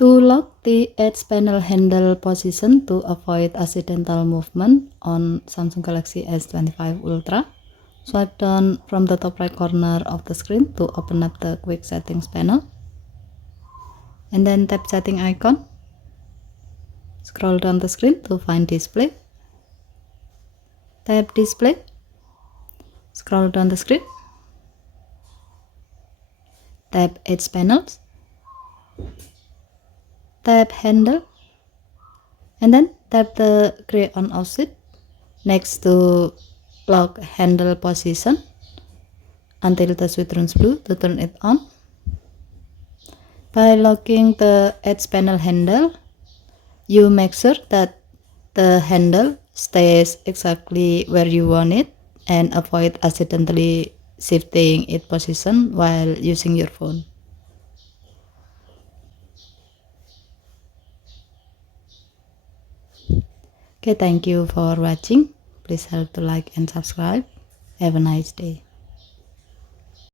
To lock the edge panel handle position to avoid accidental movement on Samsung Galaxy S25 Ultra, swipe down from the top right corner of the screen to open up the quick settings panel, and then tap setting icon. Scroll down the screen to find display. Tap display. Scroll down the screen. Tap edge panels. Tap handle. And then tap the gray on off switch next to lock handle position until the switch turns blue to turn it on. By locking the edge panel handle, you make sure that the handle stays exactly where you want it and avoid accidentally shifting its position while using your phone. Okay, thank you for watching. Please help to like and subscribe. Have a nice day.